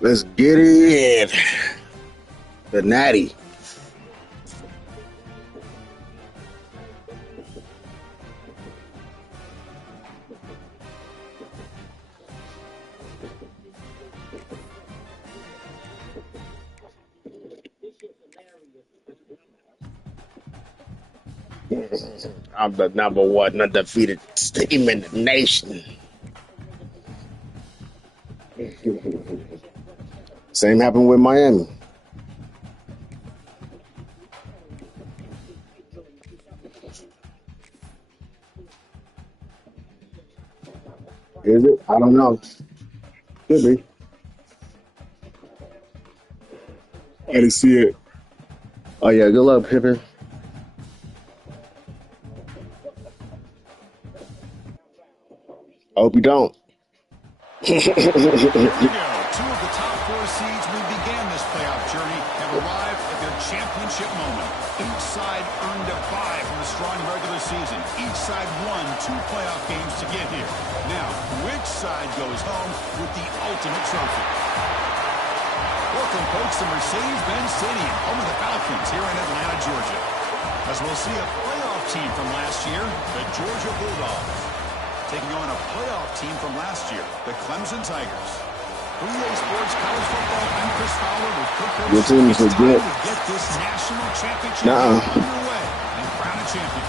Let's get it. The Natty. I'm the number one undefeated team in the nation. Same happened with Miami. Is it? I don't know. Could be. I didn't see it. Oh, yeah. Good luck, Pippen. I hope you don't. Here we go. 2 of the top 4 seeds who began this playoff journey have arrived at their championship moment. Each side earned a bye from a strong regular season. Each side won 2 playoff games to get here. Now, which side goes home with the ultimate trophy? Welcome, folks, to Mercedes-Benz Stadium, home of the Falcons here in Atlanta, Georgia. As we'll see a playoff team from last year, the Georgia Bulldogs, taking on a playoff team from last year, the Clemson Tigers. For EA Sports College Football, I'm Chris Fowler with Cook. Your team is it's time legit. to get this national championship underway and crown a champion.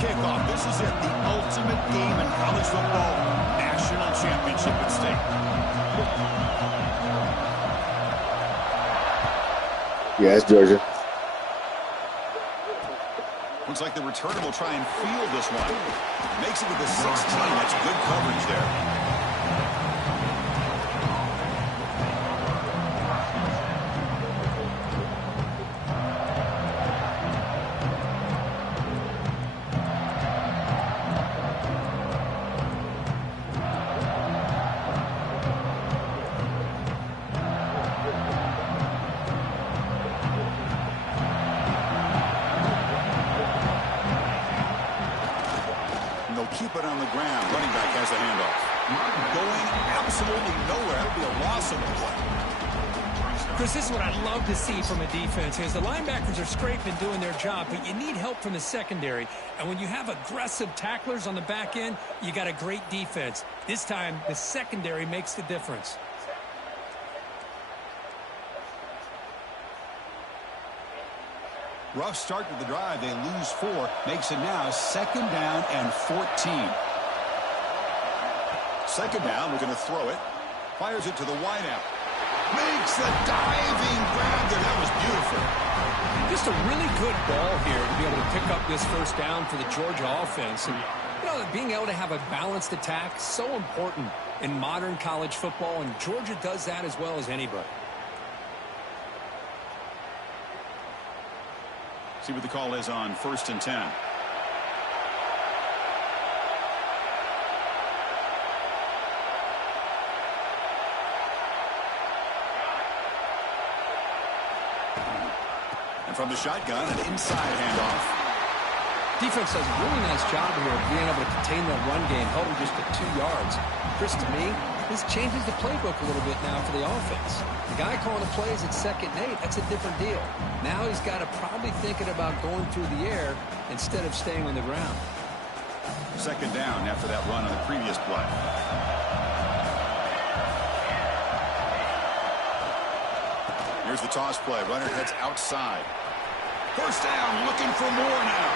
Kickoff. This is it, the ultimate game in college football. National championship at stake. Yeah, it's Georgia. Looks like the returner will try and field this one. Makes it with the 16. That's good coverage there. Keep it on the ground. Running back has the handoff. Going absolutely nowhere. That'll be a loss on the play. Chris, this is what I'd love to see from a defense is the linebackers are scraping, doing their job, but you need help from the secondary. And when you have aggressive tacklers on the back end, you got a great defense. This time, the secondary makes the difference. Rough start to the drive. They lose 4. Makes it now 2nd down and 14. 2nd down. We're going to throw it. Fires it to the wideout. Makes the diving grab there. That was beautiful. Just a really good ball here to be able to pick up this 1st down for the Georgia offense. And, you know, being able to have a balanced attack is so important in modern college football, and Georgia does that as well as anybody. See what the call is on 1st and 10. And from the shotgun, an inside handoff. Defense does a really nice job here of being able to contain that run game, held him just to 2 yards. Chris, to me, this changes the playbook a little bit now for the offense. The guy calling the plays at 2nd and 8, that's a different deal. Now he's got to probably thinking about going through the air instead of staying on the ground. 2nd down after that run on the previous play. Here's the toss play. Runner heads outside. 1st down, looking for more now.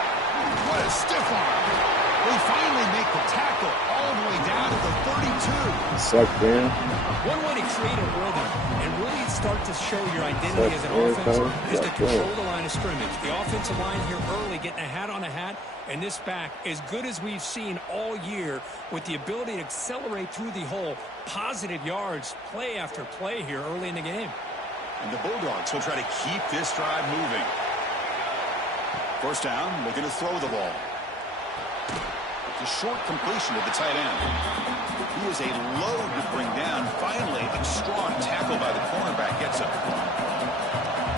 What a stiff arm. They finally make the tackle all the way down to the 32. Suck, man. One way to create a rhythm and really start to show your identity as an offense is to control the line of scrimmage. The offensive line here early getting a hat on a hat, and this back as good as we've seen all year with the ability to accelerate through the hole. Positive yards, play after play here early in the game. And the Bulldogs will try to keep this drive moving. First down, looking to throw the ball. It's a short completion to the tight end. He is a load to bring down. Finally, a strong tackle by the cornerback gets him.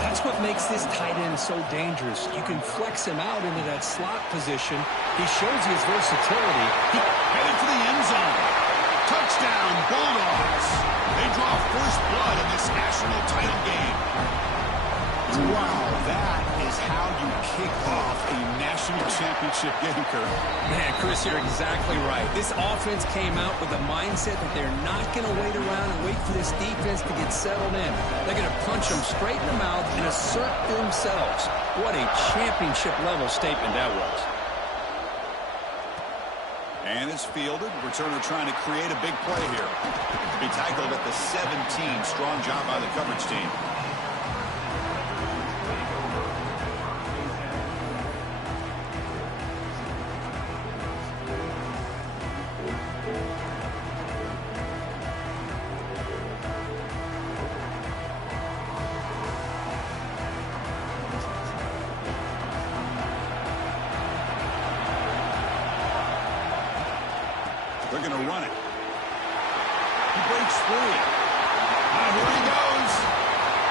That's what makes this tight end so dangerous. You can flex him out into that slot position. He shows his versatility. Headed for the end zone. Touchdown, Bulldogs. They draw first blood in this national title game. Wow, that is how you kick off a national championship game, Kurt. Man, Chris, you're exactly right. This offense came out with a mindset that they're not going to wait around and wait for this defense to get settled in. They're going to punch them straight in the mouth and assert themselves. What a championship-level statement that was. And it's fielded. Returner trying to create a big play here. To be tackled at the 17. Strong job by the coverage team. They're going to run it. He breaks free. Now here he goes.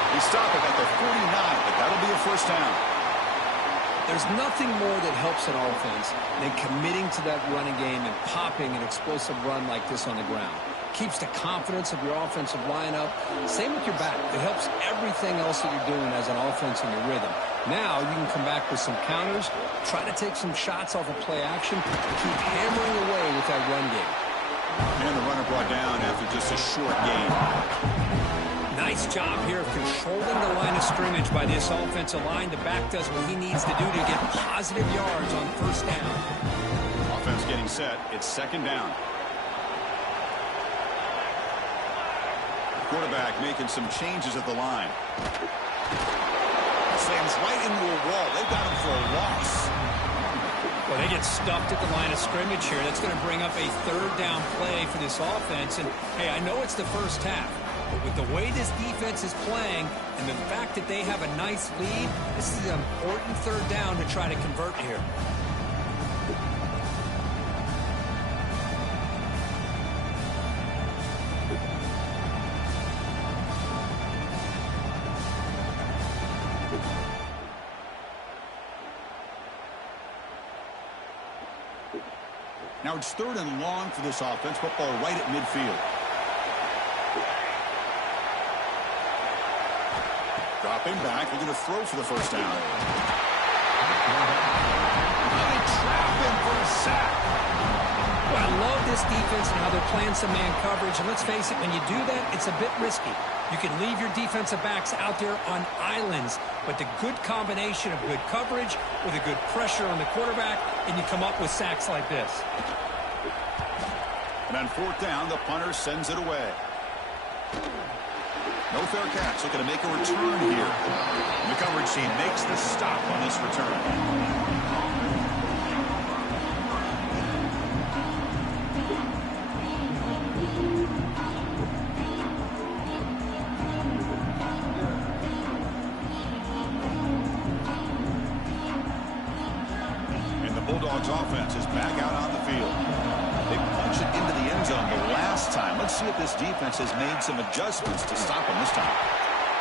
They stop it at the 49, but that'll be a first down. There's nothing more that helps an offense than committing to that running game and popping an explosive run like this on the ground. Keeps the confidence of your offensive lineup. Same with your back. It helps everything else that you're doing as an offense in your rhythm. Now you can come back with some counters, try to take some shots off of play action, and keep hammering away with that run game. And the runner brought down after just a short gain. Nice job here of controlling the line of scrimmage by this offensive line. The back does what he needs to do to get positive yards on first down. Offense getting set. It's second down. Quarterback making some changes at the line. Slams right into a wall. They've got him for a loss. Well, they get stuffed at the line of scrimmage here. That's going to bring up a third down play for this offense. And, hey, I know it's the first half, but with the way this defense is playing and the fact that they have a nice lead, this is an important third down to try to convert here. Now it's third and long for this offense. Football right at midfield. Dropping back. They're going to throw for the first down. They trap him for a sack. Well, I love this defense and how they're playing some man coverage. And let's face it, when you do that, it's a bit risky. You can leave your defensive backs out there on islands, but the good combination of good coverage with a good pressure on the quarterback, and you come up with sacks like this. And on fourth down, the punter sends it away. No fair catch. Looking to make a return here. And the coverage team makes the stop on this return. Bulldogs offense is back out on the field. They punch it into the end zone the last time. Let's see if this defense has made some adjustments to stop them this time.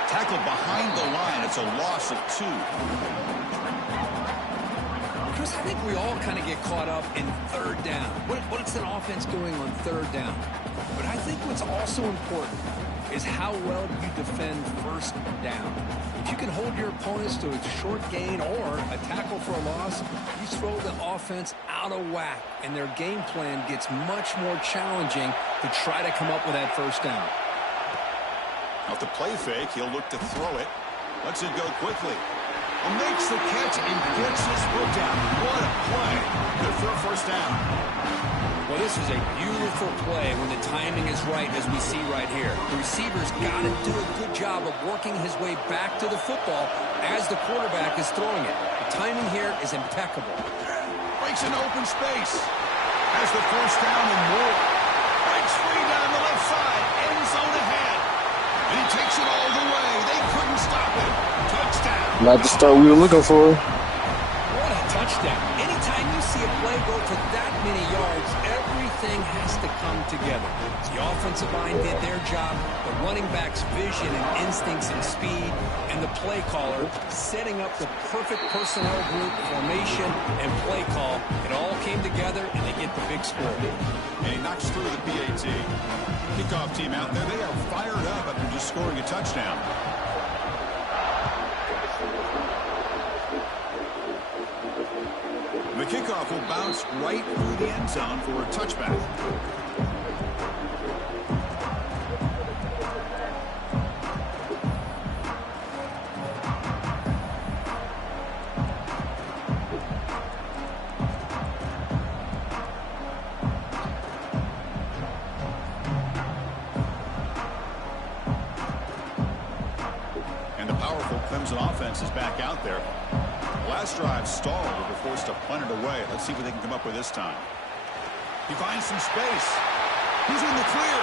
Tackled behind the line. It's a loss of 2. Chris, I think we all kind of get caught up in third down. What's an offense doing on third down? But I think what's also important is how well you defend first down. If you can hold your opponents to a short gain or a tackle for a loss, you throw the offense out of whack, and their game plan gets much more challenging to try to come up with that first down. Off the play fake, he'll look to throw it. Lets it go quickly. And makes the catch and gets his foot down. What a play. Good for a first down. Well, this is a beautiful play when the timing is right, as we see right here. The receiver's got to do a good job of working his way back to the football as the quarterback is throwing it. The timing here is impeccable. Breaks into open space. Has the first down and more. Breaks free down the left side. End zone ahead. And he takes it all the way. They couldn't Touchdown. Not the start we were looking for. What a touchdown. Anytime you see a play go for that many yards, everything has to come together. The offensive line did their job, the running back's vision and instincts and speed, and the play caller setting up the perfect personnel group, formation, and play call. It all came together, and they get the big score. And he knocks through the PAT. Kickoff team out there. They are fired up after just scoring a touchdown. The kickoff will bounce right through the end zone for a touchback. And the powerful Clemson offense is back out there. Last drive stalled. They were forced to punt it away. Let's see what they can come up with this time. He finds some space. He's in the clear.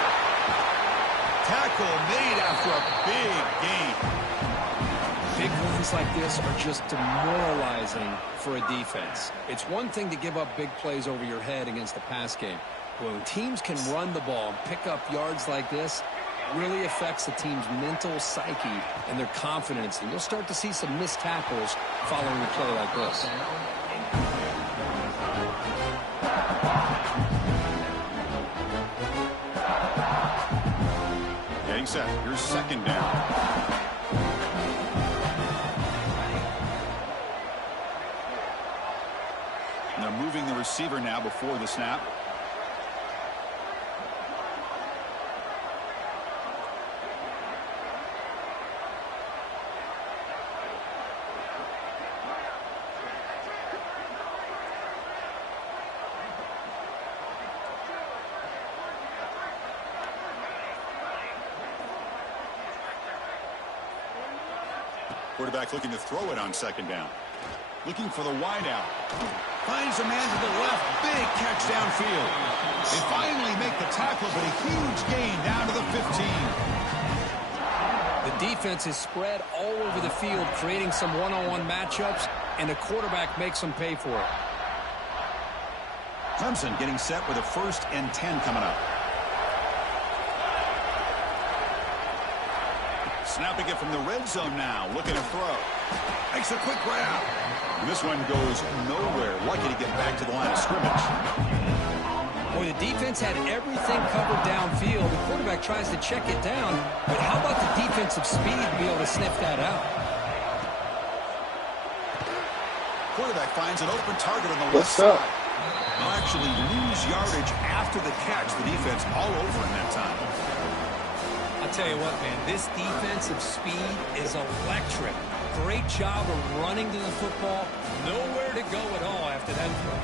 Tackle made after a big gain. Big wins like this are just demoralizing for a defense. It's one thing to give up big plays over your head against the pass game. But when teams can run the ball and pick up yards like this, really affects the team's mental psyche and their confidence. And you'll start to see some missed tackles following a play like this. Getting set. Here's second down. And they're moving the receiver now before the snap. Quarterback looking to throw it on second down. Looking for the wideout. Finds a man to the left. Big catch downfield. They finally make the tackle, but a huge gain down to the 15. The defense is spread all over the field, creating some one-on-one matchups, and the quarterback makes them pay for it. Clemson getting set with a 1st and 10 coming up. Snapping it from the red zone now. Looking to throw. Makes a quick grab. And this one goes nowhere. Lucky to get back to the line of scrimmage. Boy, the defense had everything covered downfield. The quarterback tries to check it down, but how about the defensive speed to be able to sniff that out? Quarterback finds an open target on the left side. They'll actually lose yardage after the catch. The defense all over in that time. I'll tell you what, man, this defensive speed is electric. Great job of running to the football. Nowhere to go at all after that throw.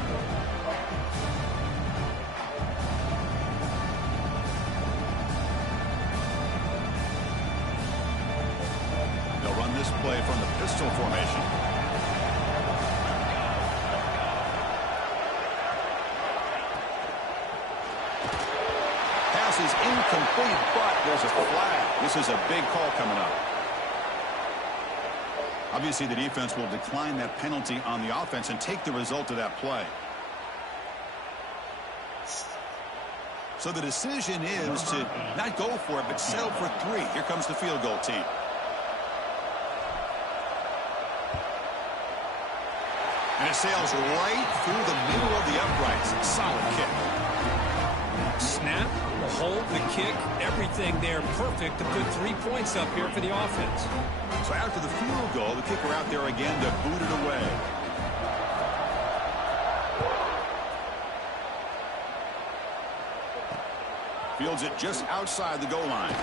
They'll run this play from the pistol formation. Pass is incomplete, but there's a flag. This is a big call coming up. Obviously, the defense will decline that penalty on the offense and take the result of that play. So the decision is to not go for it, but settle for 3. Here comes the field goal team. And it sails right through the middle of the uprights. Solid kick. Snap, the hold, the kick, everything there perfect to put 3 points up here for the offense. So after the field goal, the kicker out there again to boot it away. Fields it just outside the goal line.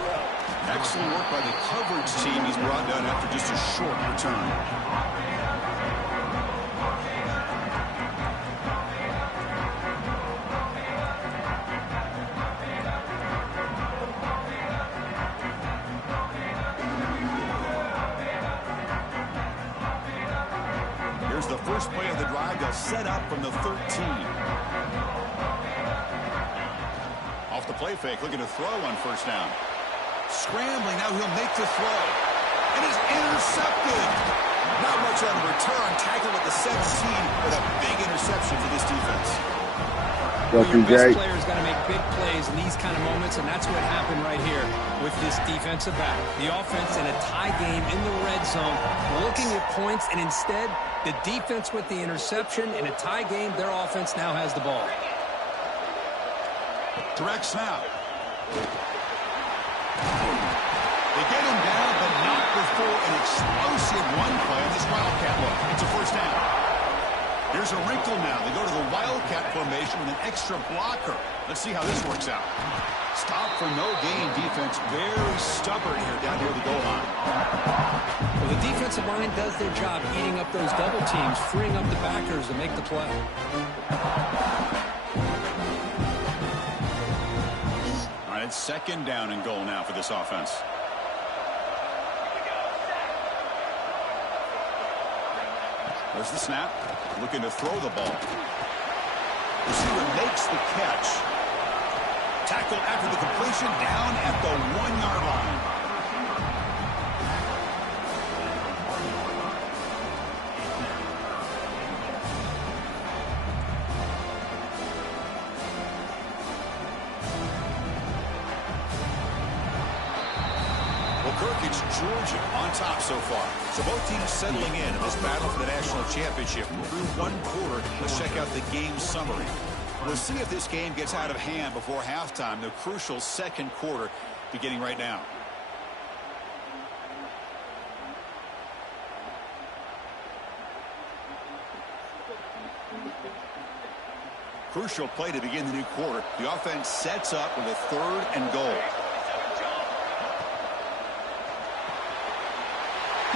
Excellent work by the coverage team. He's brought down after just a short return. Here's the first play of the drive. They'll set up from the 13. Off the play fake, looking to throw on first down. Scrambling, now he'll make the throw. and is intercepted. Not much on the return. Tackled at the 17 with a big interception for this defense. Well, your best player's got to make big plays in these kind of moments, and that's what happened right here with this defensive back. The offense in a tie game in the red zone, looking at points, and instead, the defense with the interception. In a tie game, their offense now has the ball. Direct snap. They get him down, but not before an explosive run play on this Wildcat look. It's a first down. Here's a wrinkle now. They go to the Wildcat formation with an extra blocker. Let's see how this works out. Stop for no gain defense. Very stubborn here down here at the goal line. Well, the defensive line does their job eating up those double teams, freeing up the backers to make the play. All right, it's second down and goal now for this offense. There's the snap. Looking to throw the ball. Receiver makes the catch. Tackle after the completion down at the 1-yard line. It's Georgia on top so far. So both teams settling in this battle for the national championship. Through one quarter, let's check out the game summary. We'll see if this game gets out of hand before halftime. The crucial second quarter beginning right now. Crucial play to begin the new quarter. The offense sets up with a 3rd and goal.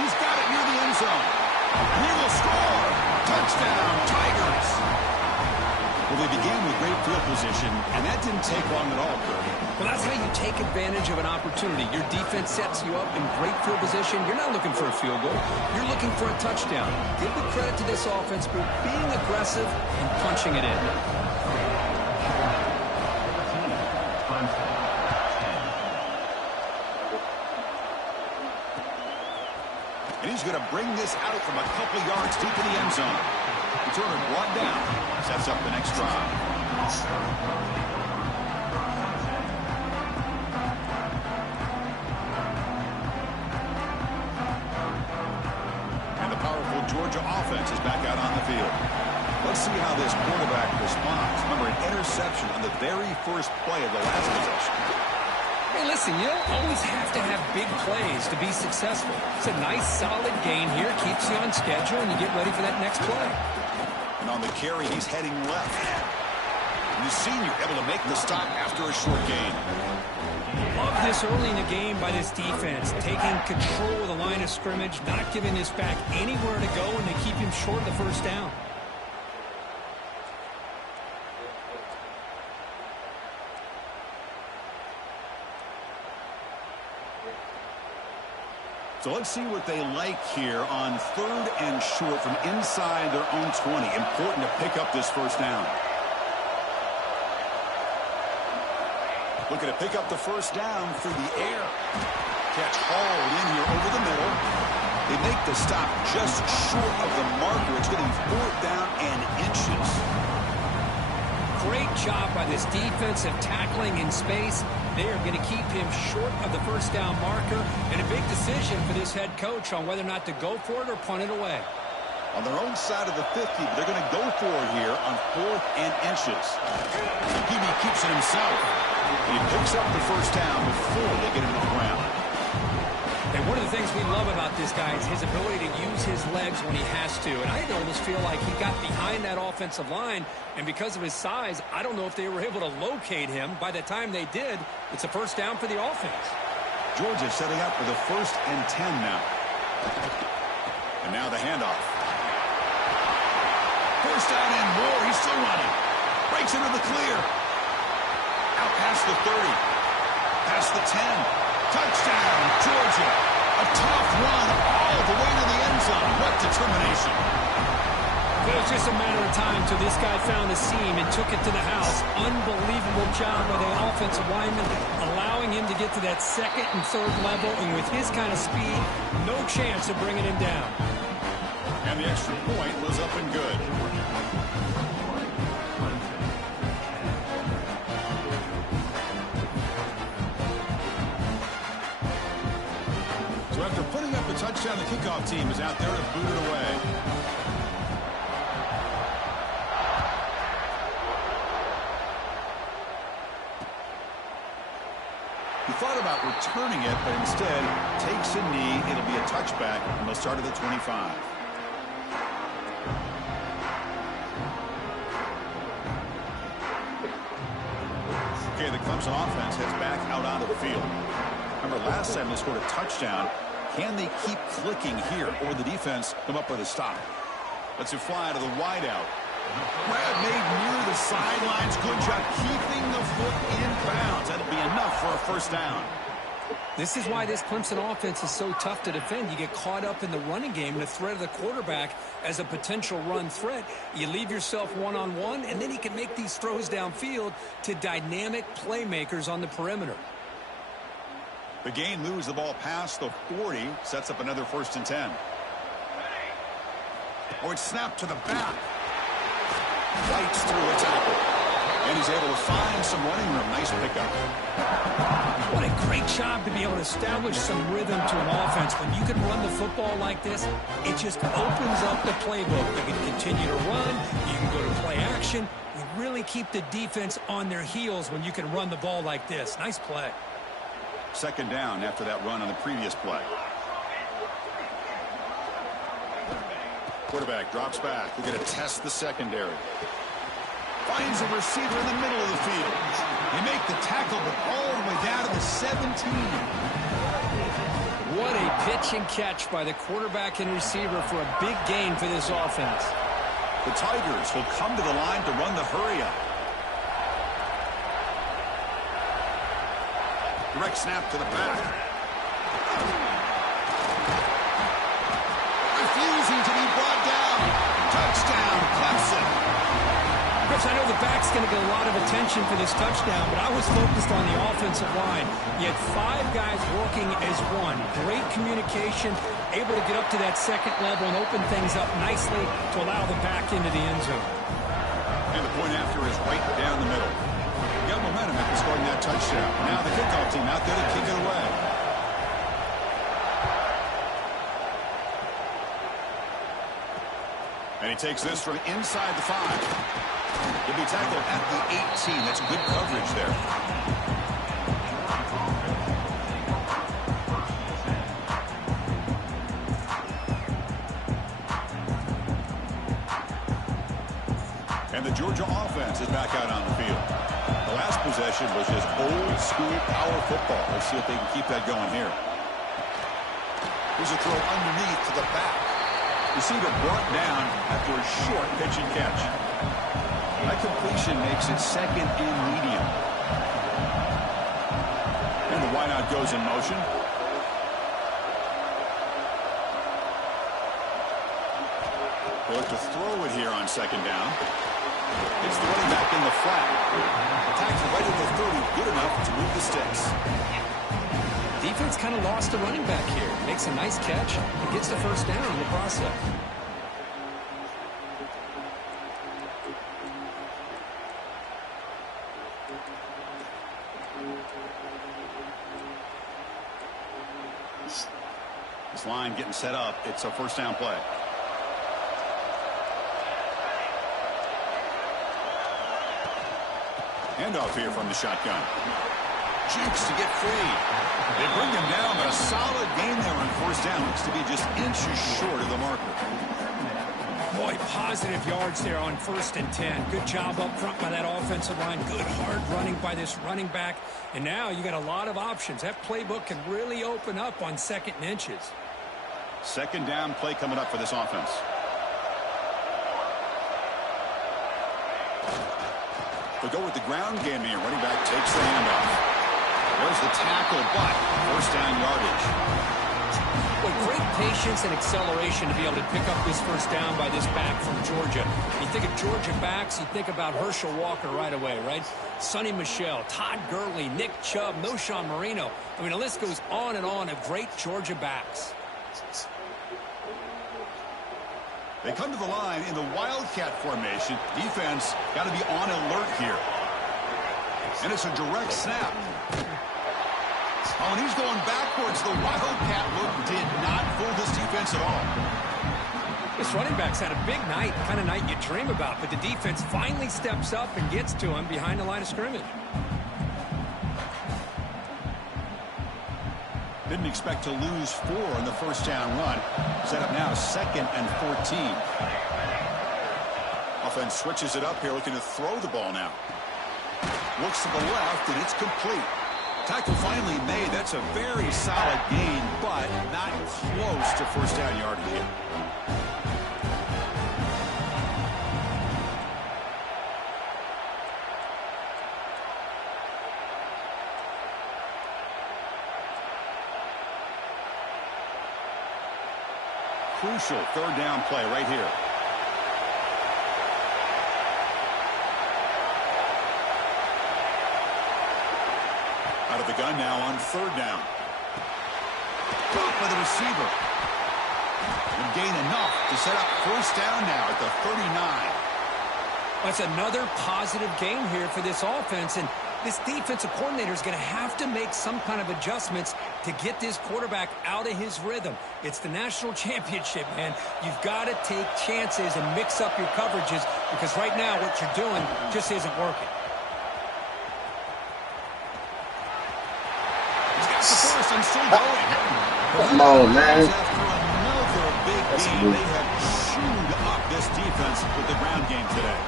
He's got it near the end zone. And he will score. Touchdown, Tigers. Well, they began with great field position, and that didn't take long at all, Kirby. Well, that's how you take advantage of an opportunity. Your defense sets you up in great field position. You're not looking for a field goal. You're looking for a touchdown. Give the credit to this offense for being aggressive and punching it in. And he's going to bring this out from a couple yards deep in the end zone. Returner brought down. Sets up the next drive. And the powerful Georgia offense is back out on the field. Let's see how this quarterback responds. Remember, an interception on the very first play of the last possession. Hey, listen, you don't always have to have big plays to be successful. It's a nice, solid gain here. Keeps you on schedule, and you get ready for that next play. And on the carry, he's heading left. And the senior able to make the stop after a short gain. Love this early in the game by this defense. Taking control of the line of scrimmage, not giving this back anywhere to go, and they keep him short of the first down. So let's see what they like here on 3rd and short from inside their own 20. Important to pick up this first down. Looking to pick up the first down through the air. Catch hauled in here over the middle. They make the stop just short of the marker. It's going to be 4th down and inches. Great job by this defensive tackling in space. They are going to keep him short of the first down marker, and a big decision for this head coach on whether or not to go for it or punt it away. On their own side of the 50, but they're going to go for it here on 4th and inches. McGee keeps it himself. He picks up the first down before they get him to the ground. And one of the things we love about this guy is his ability to use his legs when he has to. And I almost feel like he got behind that offensive line, and because of his size, I don't know if they were able to locate him. By the time they did, it's a first down for the offense. Georgia setting up for the 1st and 10 now. And now the handoff. First down and more. He's still running. Breaks into the clear. Out past the 30. Past the 10. Touchdown, Georgia. A tough run all the way to the end zone. What determination. It was just a matter of time until this guy found a seam and took it to the house. Unbelievable job by the offensive lineman, allowing him to get to that second and third level, and with his kind of speed, no chance of bringing him down. And the extra point was up and good. So after putting up the touchdown, the kickoff team is out there to boot it away. He thought about returning it, but instead takes a knee. It'll be a touchback, and they'll start at the 25. Okay, the Clemson offense heads back out onto the field. Remember, last time they scored a touchdown. Can they keep clicking here, or the defense come up with a stop? Let's it fly to the wideout. Grab made near the sidelines. Good job keeping the foot in bounds. That'll be enough for a first down. This is why this Clemson offense is so tough to defend. You get caught up in the running game, the threat of the quarterback as a potential run threat. You leave yourself one-on-one, and then he can make these throws downfield to dynamic playmakers on the perimeter. The gain moves the ball past the 40, sets up another 1st and 10. Oh, it's snapped to the back. Fights through a tackle. And he's able to find some running room. Nice pickup. What a great job to be able to establish some rhythm to an offense. When you can run the football like this, it just opens up the playbook. You can continue to run. You can go to play action. You really keep the defense on their heels when you can run the ball like this. Nice play. 2nd down after that run on the previous play. Quarterback drops back. We're going to test the secondary. Finds a receiver in the middle of the field. They make the tackle, but all the way down to the 17. What a pitch and catch by the quarterback and receiver for a big gain for this offense. The Tigers will come to the line to run the hurry-up. Direct snap to the back. Refusing to be brought down. Touchdown, Clemson. Chris, I know the back's going to get a lot of attention for this touchdown, but I was focused on the offensive line. You had 5 guys working as one. Great communication, able to get up to that second level and open things up nicely to allow the back into the end zone. And the point after is right down the middle. Got momentum after scoring that touchdown. Now the kickoff team out there to kick it away. And he takes this from inside the 5. He'll be tackled at the 18. That's good coverage there. And the Georgia offense is back out on the field. The last possession was just old school power football. Let's see if they can keep that going here. Here's a throw underneath to the back. Receiver brought down after a short pitch and catch. That completion makes it 2nd and medium. And the wideout goes in motion. They look to throw it here on 2nd down. It's the running back in the flat. Attacks right at the 30, good enough to move the sticks. Defense kind of lost the running back here. Makes a nice catch and gets the 1st down in the process. This line getting set up. It's a 1st down play. Handoff here from the shotgun. Jukes to get free. They bring him down, but a solid gain there on 1st down. Looks to be just inches short of the marker. Boy, positive yards there on 1st and 10. Good job up front by that offensive line. Good hard running by this running back. And now you got a lot of options. That playbook can really open up on 2nd and inches. 2nd down play coming up for this offense. They go with the ground game here. Running back takes the handoff. There's the tackle, but 1st down yardage. Well, great patience and acceleration to be able to pick up this first down by this back from Georgia. You think of Georgia backs, you think about Herschel Walker right away, right? Sonny Michel, Todd Gurley, Nick Chubb, Noshawn Marino. I mean, the list goes on and on of great Georgia backs. They come to the line in the Wildcat formation. Defense got to be on alert here. And it's a direct snap. Oh, and he's going backwards. The Wildcat look did not fool this defense at all. This running back's had a big night, the kind of night you dream about, but the defense finally steps up and gets to him behind the line of scrimmage. Didn't expect to lose 4 on the first down run. Set up now 2nd and 14. Offense switches it up here, looking to throw the ball now. Looks to the left, and it's complete. Tackle finally made. That's a very solid gain, but not close to first down yardage yet. Crucial third down play right here. Out of the gun now on third down. Caught by the receiver. And gain enough to set up first down now at the 39. That's another positive game here for this offense, and this defensive coordinator is going to have to make some kind of adjustments to get this quarterback out of his rhythm. It's the national championship, man. You've got to take chances and mix up your coverages because right now what you're doing just isn't working. He's got the first and still going. Come on, man. After another big game, they have chewed up this defense with the ground game today.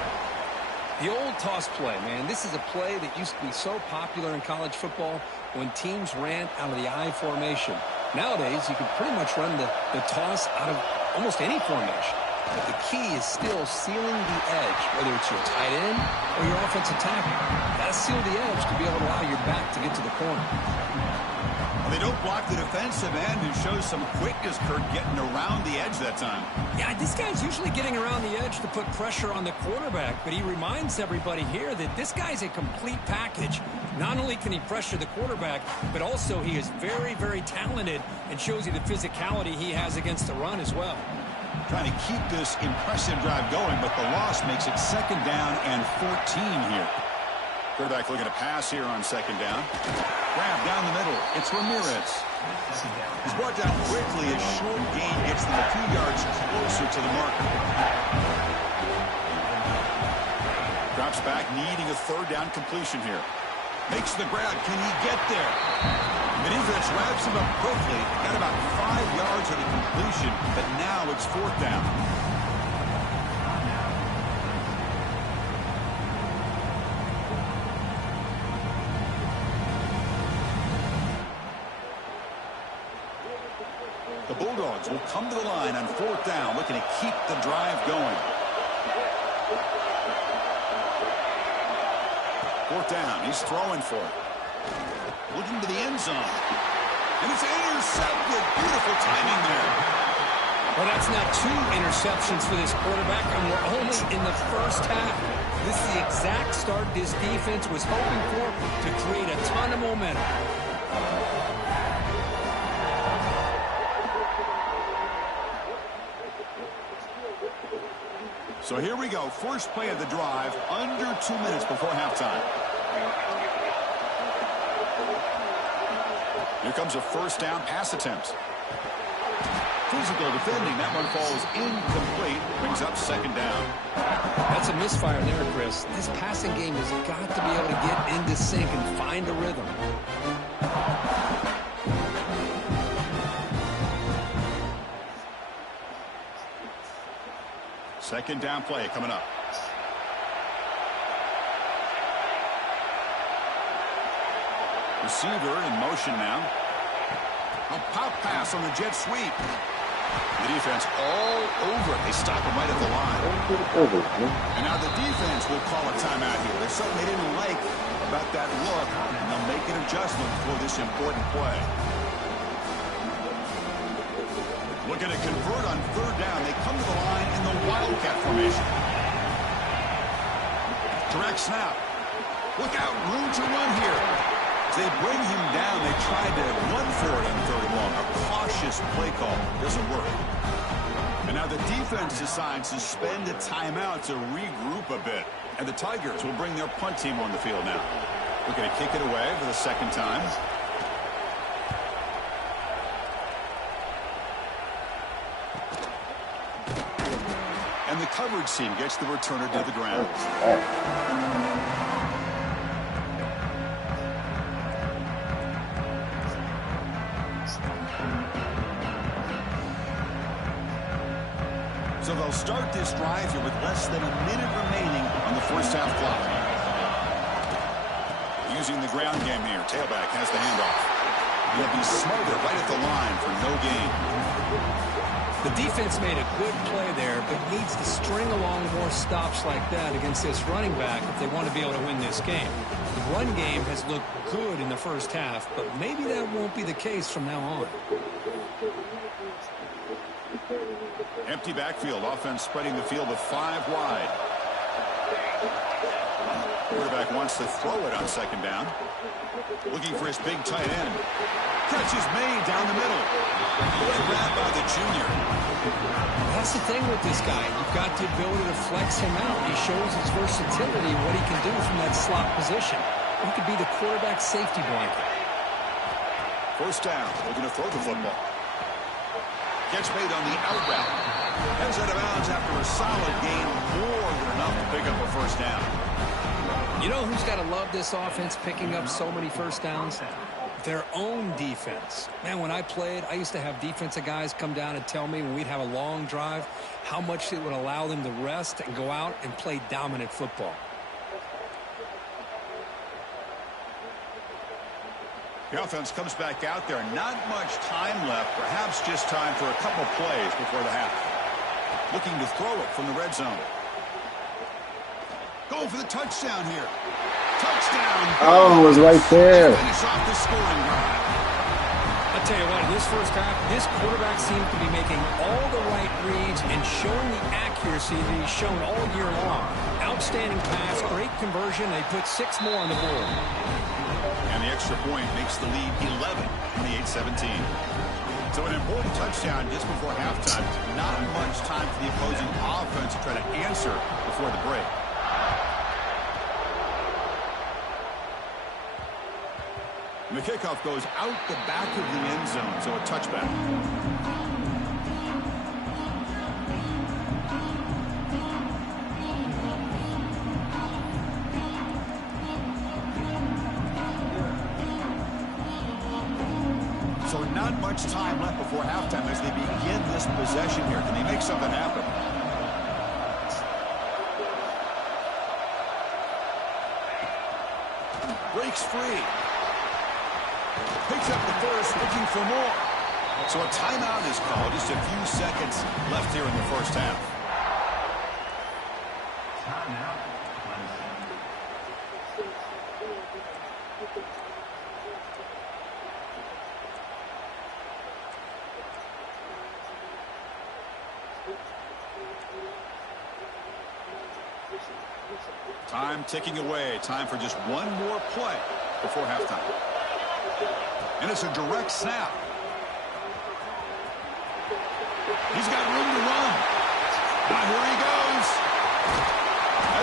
The old toss play, man. This is a play that used to be so popular in college football when teams ran out of the I formation. Nowadays, you can pretty much run the toss out of almost any formation. But the key is still sealing the edge, whether it's your tight end or your offensive tackle. Got to seal the edge to be able to allow your back to get to the corner. They don't block the defensive end and shows some quickness, Kurt, getting around the edge that time. Yeah, this guy's usually getting around the edge to put pressure on the quarterback, but he reminds everybody here that this guy's a complete package. Not only can he pressure the quarterback, but also he is very, very talented and shows you the physicality he has against the run as well. Trying to keep this impressive drive going, but the loss makes it 2nd down and 14 here. Quarterback looking to pass here on 2nd down. Grab down the middle. It's Ramirez. He's brought down quickly. A short gain gets them a few yards closer to the marker. Drops back, needing a 3rd down completion here. Makes the grab. Can he get there? The defense wraps him up quickly. Got about 5 yards of the completion, but now it's 4th down. The Bulldogs will come to the line on 4th down, looking to keep the drive going. 4th down, he's throwing for it. Looking to the end zone. And it's intercepted. Beautiful timing there. Well, that's now 2 interceptions for this quarterback, and we're only in the first half. This is the exact start this defense was hoping for to create a ton of momentum. So here we go. First play of the drive, under 2 minutes before halftime. Here comes a first down pass attempt. Physical defending. That one falls incomplete. Brings up 2nd down. That's a misfire there, Chris. This passing game has got to be able to get into sync and find a rhythm. 2nd down play coming up. Receiver in motion now. A pop pass on the jet sweep. The defense all over it. They stop him right at the line. And now the defense will call a timeout here. There's something they didn't like about that look, and they'll make an adjustment for this important play. Looking to convert on third down. They come to the line in the Wildcat formation. Direct snap. Look out, room to run here. As they bring him down, they tried to run for it on third and long. A cautious play call doesn't work. And now the defense decides to spend a timeout to regroup a bit. And the Tigers will bring their punt team on the field now. We're going to kick it away for the second time. And the coverage team gets the returner to the ground. So they'll start this drive here with less than a minute remaining on the first half clock. Using the ground game here. Tailback has the handoff. He'll be smothered right at the line for no gain. The defense made a good play there, but needs to string along more stops like that against this running back if they want to be able to win this game. The run game has looked good in the first half, but maybe that won't be the case from now on. Empty backfield. Offense spreading the field to 5 wide. Quarterback wants to throw it on second down. Looking for his big tight end. Catch is made down the middle. Good grab by the junior. That's the thing with this guy. You've got the ability to flex him out. He shows his versatility, what he can do from that slot position. He could be the quarterback safety blanket. First down. Looking to throw the football. Catch made on the out route. Heads out of bounds after a solid gain. More than enough to pick up a first down. You know who's got to love this offense picking up so many first downs? Their own defense. Man, when I played, I used to have defensive guys come down and tell me when we'd have a long drive how much it would allow them to rest and go out and play dominant football. The offense comes back out there. Not much time left. Perhaps just time for a couple plays before the half. Looking to throw it from the red zone. Going for the touchdown here. Touchdown. Oh, it was right there. Finish off the scoring drive. I tell you what, this first half, this quarterback seems to be making all the right reads and showing the accuracy that he's shown all year long. Outstanding pass, great conversion. They put 6 more on the board. And the extra point makes the lead 11, 28-17. So an important touchdown just before halftime. Not much time for the opposing offense to try to answer before the break. And the kickoff goes out the back of the end zone, so a touchback. So not much time left before halftime as they begin this possession here. Can they make something happen? Breaks free. Picks up the first, looking for more. So a timeout is called. Just a few seconds left here in the first half. Time ticking away. Time for just one more play before halftime. And it's a direct snap. He's got room to run. Now here he goes.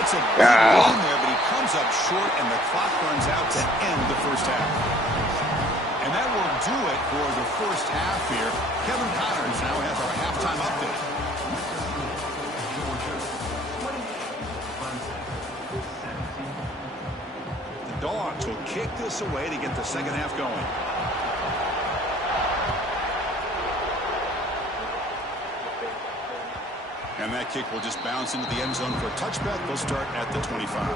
That's a big run there, but he comes up short, and the clock runs out to end the first half. And that will do it for the first half here. Kevin Connors now has our halftime update. The Dogs will kick this away to get the second half going. And that kick will just bounce into the end zone for a touchback. They'll start at the 25.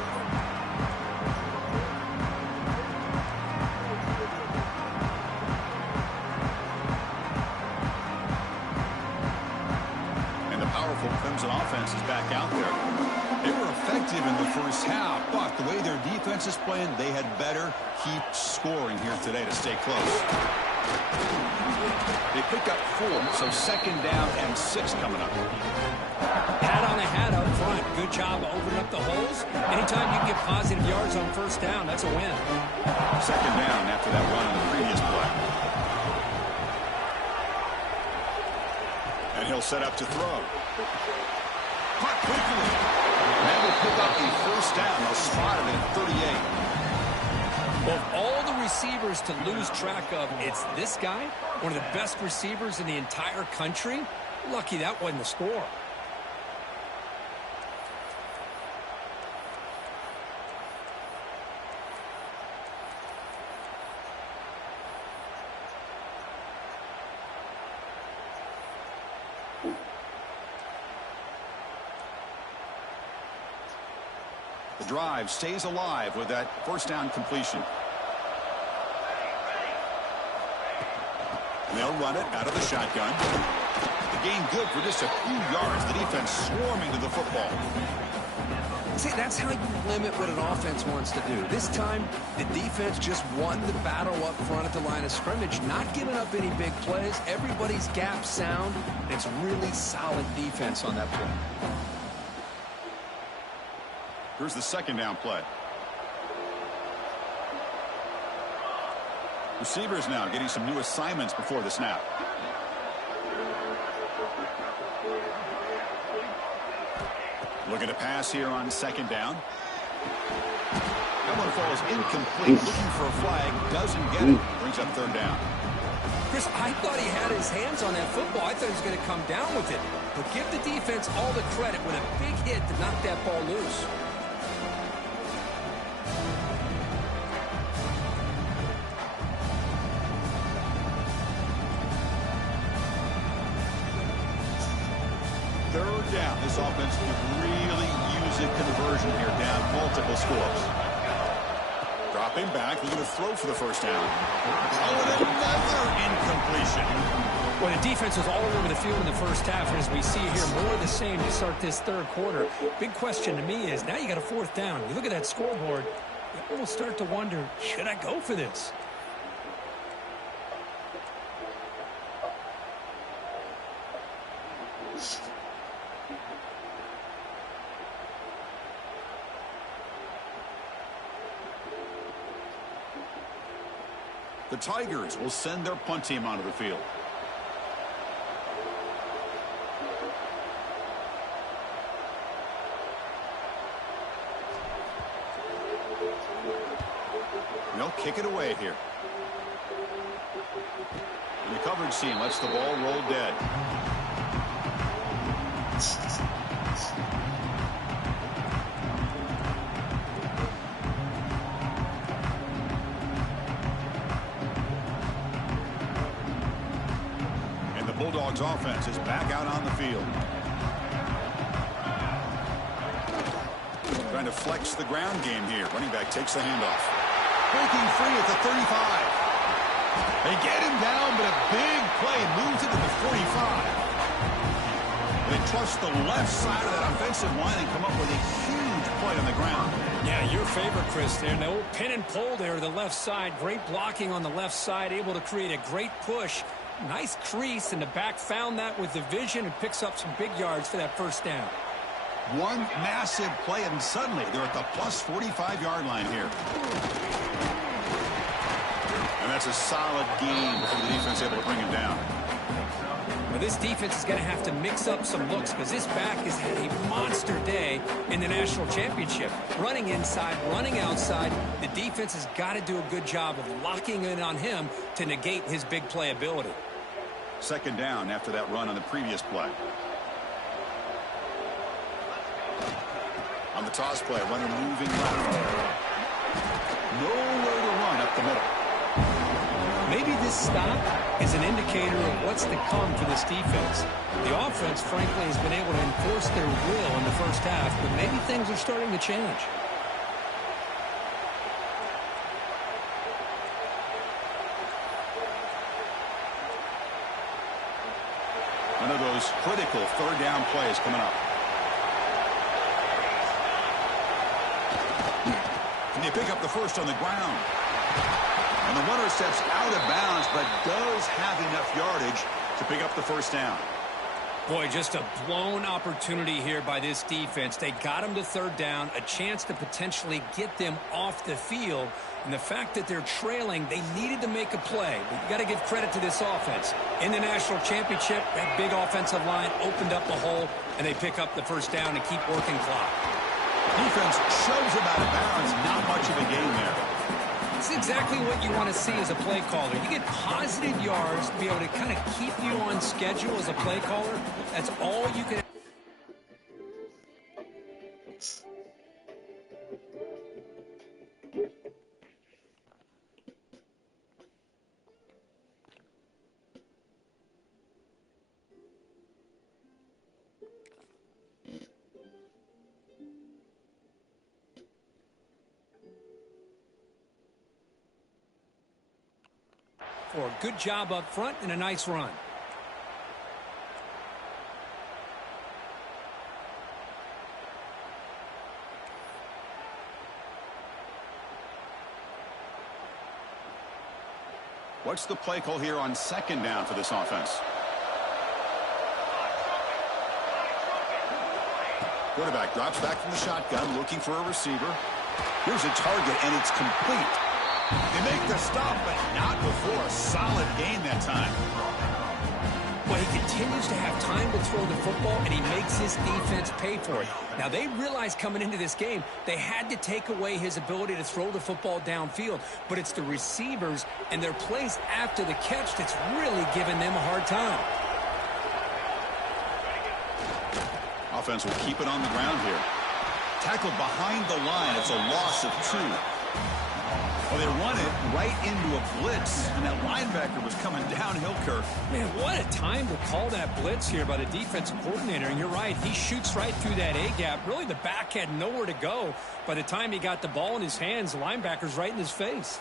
And the powerful Clemson offense is back out there. They were effective in the first half, but the way their defense is playing, they had better keep scoring here today to stay close. They pick up 4, so 2nd down and 6 coming up. Hat on a hat up front. Good job of opening up the holes. Anytime you can get positive yards on 1st down, that's a win. 2nd down after that run on the previous play. And he'll set up to throw. Caught quickly. That will pick up a 1st down. They'll spot him at 38. Well, of all the receivers to lose track of, it's this guy, one of the best receivers in the entire country. Lucky that wasn't the score. The drive stays alive with that 1st down completion. And they'll run it out of the shotgun. The gain good for just a few yards. The defense swarming to the football. See, that's how you limit what an offense wants to do. This time, the defense just won the battle up front at the line of scrimmage, not giving up any big plays. Everybody's gap sound. It's really solid defense on that play. Here's the 2nd down play. Receivers now getting some new assignments before the snap. Looking to pass here on 2nd down. That one falls incomplete. Looking for a flag. Doesn't get it. Brings up 3rd down. Chris, I thought he had his hands on that football. I thought he was going to come down with it. But give the defense all the credit with a big hit to knock that ball loose. Down. This offense could really use a conversion here, down multiple scores. Dropping back, looking to throw for the 1st down. Oh, and another incompletion. Well, the defense was all over the field in the 1st half, and as we see here, more of the same to start this 3rd quarter. Big question to me is, now you got a 4th down. You look at that scoreboard, you almost start to wonder, should I go for this? The Tigers will send their punt team onto the field. They'll kick it away here. And the coverage team lets the ball roll dead. Bulldogs offense is back out on the field. Trying to flex the ground game here. Running back takes the handoff. Breaking free at the 35. They get him down, but a big play moves it to the 45. They trust the left side of that offensive line and come up with a huge play on the ground. Yeah, your favorite, Chris, there. The old pin and pull there to the left side. Great blocking on the left side, able to create a great push. Nice crease, and the back found that with the vision and picks up some big yards for that 1st down. One massive play, and suddenly they're at the plus 45-yard line here. And that's a solid game before the defense able to bring him down. Well, this defense is going to have to mix up some looks because this back has had a monster day in the national championship. Running inside, running outside. The defense has got to do a good job of locking in on him to negate his big play ability. 2nd down after that run on the previous play. On the toss play, runner moving left. Nowhere to run up the middle. Maybe this stop is an indicator of what's to come for this defense. The offense, frankly, has been able to enforce their will in the 1st half, but maybe things are starting to change. One of those critical 3rd down plays coming up. And they pick up the 1st on the ground. And the runner steps out of bounds, but does have enough yardage to pick up the first down. Boy, just a blown opportunity here by this defense. They got him to third down, a chance to potentially get them off the field. And the fact that they're trailing, they needed to make a play. But you got to give credit to this offense. In the national championship, that big offensive line opened up the hole, and they pick up the first down and keep working clock. Defense shoves him out of bounds. Not much of a gain there. It's exactly what you want to see as a play caller. You get positive yards to be able to kind of keep you on schedule as a play caller. That's all you can. For a good job up front and a nice run. What's the play call here on second down for this offense? Quarterback drops back from the shotgun, looking for a receiver. Here's a target, and it's complete. They make the stop, but not before a solid gain that time. Well, he continues to have time to throw the football, and he makes his defense pay for it. Now, they realized coming into this game, they had to take away his ability to throw the football downfield, but it's the receivers and their plays after the catch that's really giving them a hard time. Offense will keep it on the ground here. Tackled behind the line. It's a loss of 2. Well, they run it right into a blitz, and that linebacker was coming downhill, Kirk. Man, what a time to call that blitz here by the defensive coordinator. And you're right, he shoots right through that A-gap. Really, the back had nowhere to go. By the time he got the ball in his hands, the linebacker's right in his face.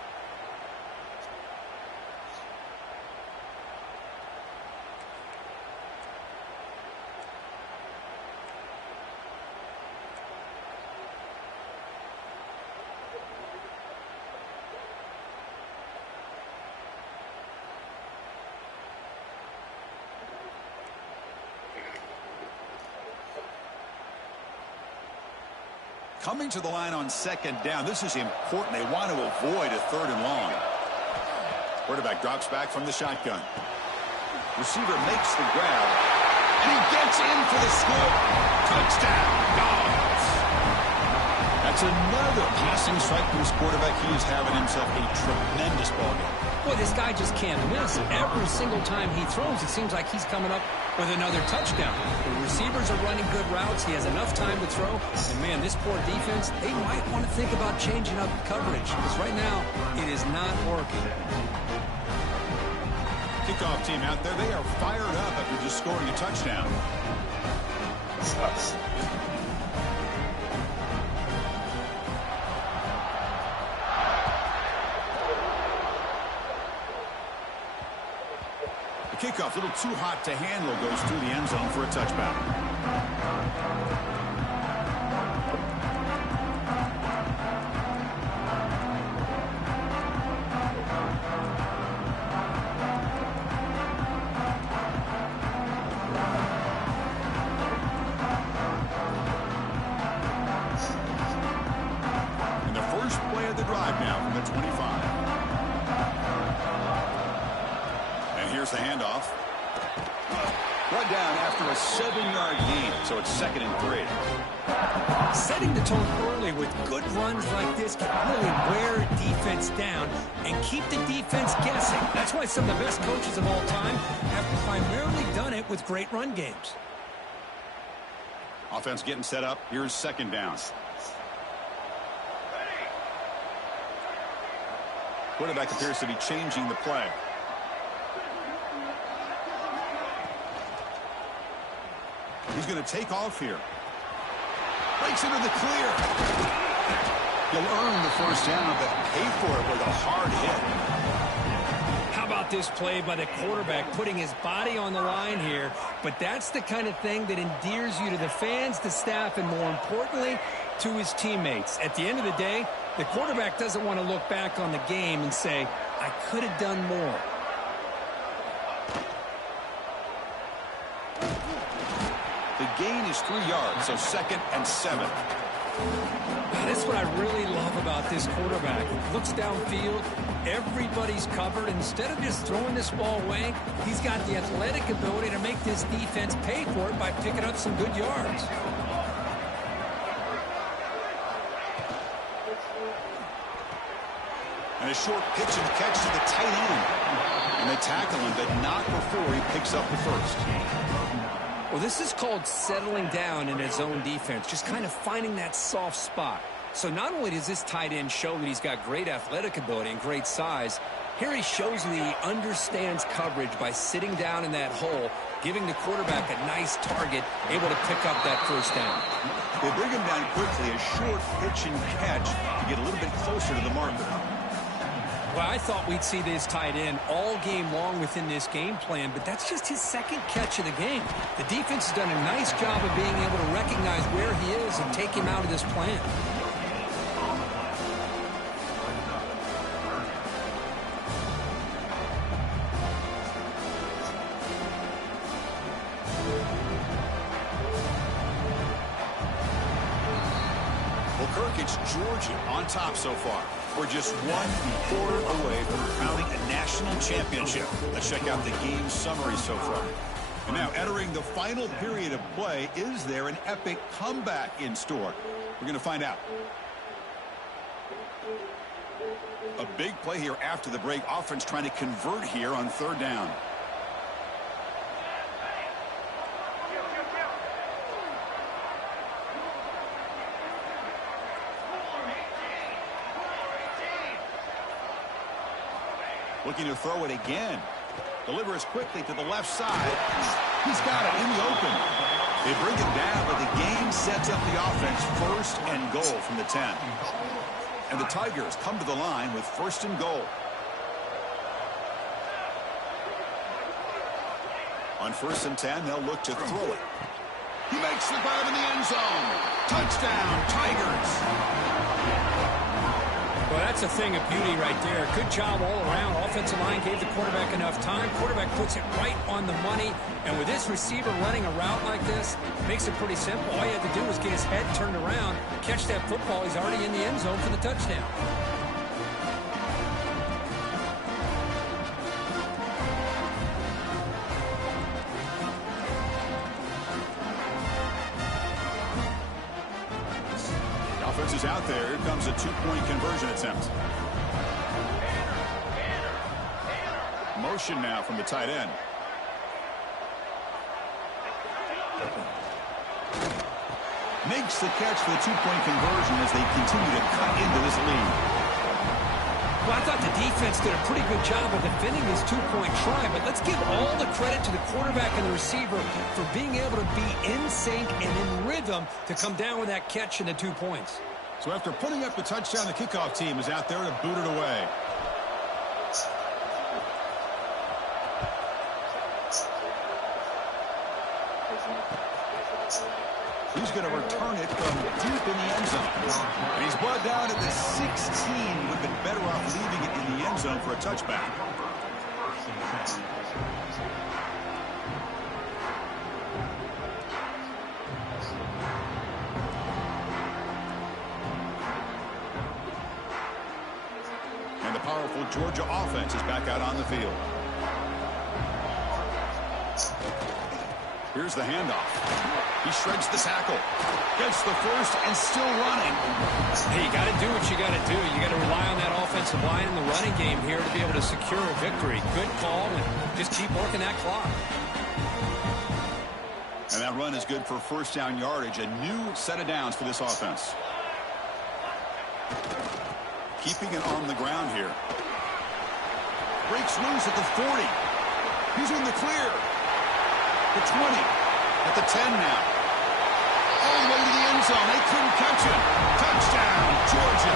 Coming to the line on second down. This is important. They want to avoid a third and long. Quarterback drops back from the shotgun. Receiver makes the grab, and he gets in for the score. Touchdown, Dogs. That's another passing strike to his quarterback. He is having himself a tremendous ballgame. Boy, this guy just can't miss. Every single time he throws, it seems like he's coming up with another touchdown. The receivers are running good routes. He has enough time to throw. And, man, this poor defense, they might want to think about changing up coverage because right now it is not working. Kickoff team out there, they are fired up after just scoring a touchdown. Sucks. Kickoff, a little too hot to handle, goes through the end zone for a touchback. And the first play of the drive now from the 25. Here's the handoff. Run down after a 7-yard gain, so it's 2nd and 3. Setting the tone early with good runs like this can really wear a defense down and keep the defense guessing. That's why some of the best coaches of all time have primarily done it with great run games. Offense getting set up. Here's 2nd down. Quarterback appears to be changing the play. He's going to take off here. Breaks into the clear. He'll earn the first down, but pay for it with a hard hit. How about this play by the quarterback, putting his body on the line here? But that's the kind of thing that endears you to the fans, the staff, and more importantly, to his teammates. At the end of the day, the quarterback doesn't want to look back on the game and say, I could have done more. The gain is 3 yards, so 2nd and 7. This is what I really love about this quarterback. Looks downfield, everybody's covered. Instead of just throwing this ball away, he's got the athletic ability to make this defense pay for it by picking up some good yards. And a short pitch and catch to the tight end. And they tackle him, but not before he picks up the first. Well, this is called settling down in his own defense, just kind of finding that soft spot. So not only does this tight end show that he's got great athletic ability and great size, here he shows that he understands coverage by sitting down in that hole, giving the quarterback a nice target, able to pick up that first down. They bring him down quickly, a short pitch and catch to get a little bit closer to the marker. Well, I thought we'd see this tight end all game long within this game plan, but that's just his second catch of the game. The defense has done a nice job of being able to recognize where he is and take him out of this plan. Well, Kirk, it's Georgia on top so far. We're just 1 quarter away from crowning a national championship. Let's check out the game summary so far. And now entering the final period of play, is there an epic comeback in store? We're going to find out. A big play here after the break. Offense trying to convert here on 3rd down. Looking to throw it again. Delivers quickly to the left side. He's got it in the open. They bring it down, but the game sets up the offense 1st and goal from the 10. And the Tigers come to the line with 1st and goal. On 1st and 10, they'll look to throw it. He makes the grab in the end zone. Touchdown, Tigers. Well, that's a thing of beauty right there. Good job all around. Offensive line gave the quarterback enough time. Quarterback puts it right on the money. And with this receiver running a route like this, it makes it pretty simple. All you have to do is get his head turned around, catch that football. He's already in the end zone for the touchdown. Offense is out there. Here comes a 2-point conversion attempt. Motion now from the tight end. Makes the catch for the 2-point conversion as they continue to cut into this lead. Well, I thought the defense did a pretty good job of defending this 2-point try, but let's give all the credit to the quarterback and the receiver for being able to be in sync and in rhythm to come down with that catch and the 2 points. So after putting up the touchdown, the kickoff team is out there to boot it away. He's going to return it from deep in the end zone. And he's brought down at the 16. Would have been better off leaving it in the end zone for a touchback. And the powerful Georgia offense is back out on the field. Here's the handoff. He shreds the tackle. Gets the first and still running. Hey, you got to do what you got to do. You got to rely on that offensive line in the running game here to be able to secure a victory. Good call, and just keep working that clock. And that run is good for 1st down yardage. A new set of downs for this offense. Keeping it on the ground here. Breaks loose at the 40. He's in the clear. The 20. At the 10 now. All the way to the end zone. They couldn't catch him. Touchdown, Georgia.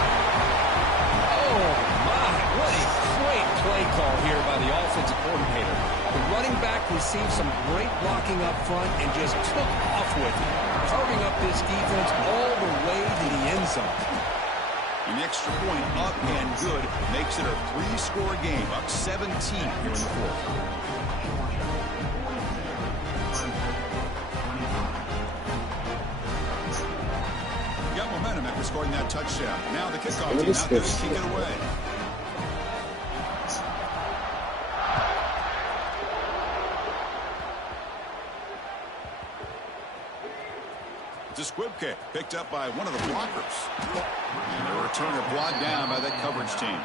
Oh, my. What a great play call here by the offensive coordinator. The running back received some great blocking up front and just took off with it, carving up this defense all the way to the end zone. An extra point up and good makes it a 3-score game, up 17 here in the fourth. Got momentum after scoring that touchdown. Now the kickoff team out there to kick it away. It's a squib kick picked up by one of the blockers. And the returner brought down by that coverage team.